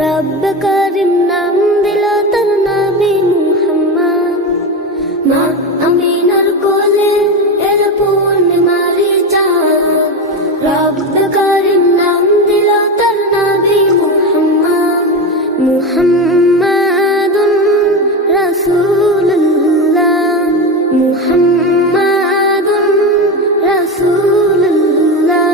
রব করিম নাম দিল তার নবী মুহাম্মদ। মা আমিনার কোলে এর পূর্ণিমারি চাঁদ, রব করিম নাম দিল তার নবী মুহাম্মদ। মুহাম্মাদুন রাসূলুল্লাহ, মুহাম্মাদুন রাসূলুল্লাহ।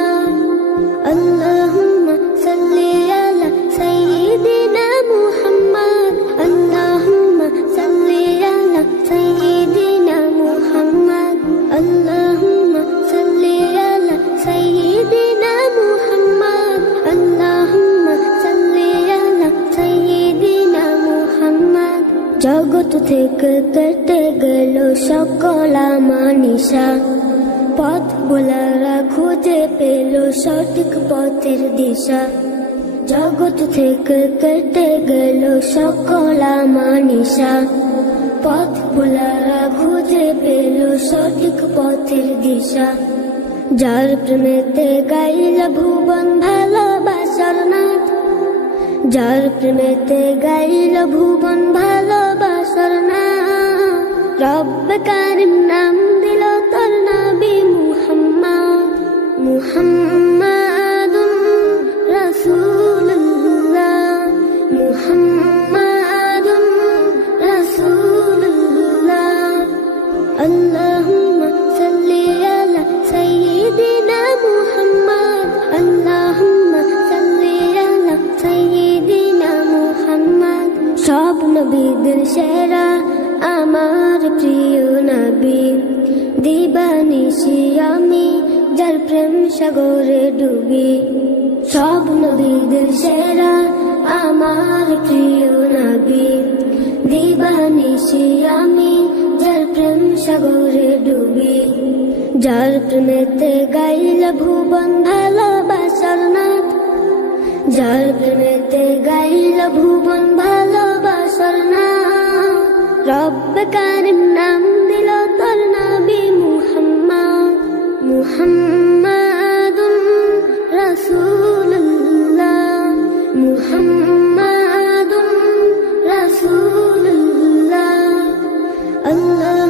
আল্লাহুম্মা সাল্লি আলা সাইয়্যিদিনা মুহাম্মদ, আল্লাহুম্মা সাল্লি আলা সাইয়্যিদিনা মুহাম্মদ, আল্লাহুম্মা সাল্লি আলা সাইয়্যিদিনা মুহাম্মদ, আল্লাহুম্মা সাল্লি আলা সাইয়্যিদিনা মুহাম্মদ। জগৎ থেকে কেটে গেল সকল আমানিশা, পথ ভোলারা খুঁজে পেল সঠিক পথের দিশা। জগৎ থেকে কেটে গেল সকল আমানিশা, পথ ভোলারা খুঁজে পেল সঠিক পথের দিশা। যার প্রেমেতে গাইল ভুবন ভালোবাসার নাথ, যার প্রেমেতে গাইল ভুবন ভালোবাসার নাথ। রব কারিম নাম দিল তার নবী মুহাম্মদ। মুহাম্মাদুন রাসূলুল্লাহ, মুহাম্মাদুন রাসূলুল্লাহ। আল্লাহুম্মা সাল্লি আলা সাইয়্যিদিনা মুহাম্মদ, আল্লাহুম্মা সাল্লি আলা সাইয়্যিদিনা মুহাম্মদ। সব নবীদের সেরা আমার প্রিয় নবী, দিবানিশি আমি যার প্রেম সাগরে ডুবি। সব নবীদের সেরা আমার প্রিয় নবী, দিবানিশি আমি যার প্রেম সাগরে ডুবি। যার প্রেমেতে গাইল ভুবন ভালোবাসার নাথ, যার প্রেমেতে গাইল ভুবন ভালোবাসার নাথ। রব কারিম নাম দিল তার নবী মুহাম্মদ। মুহাম্মাদুন রাসূলুল্লাহ, মুহাম্মাদুন রাসূলুল্লাহ। আল্লাহ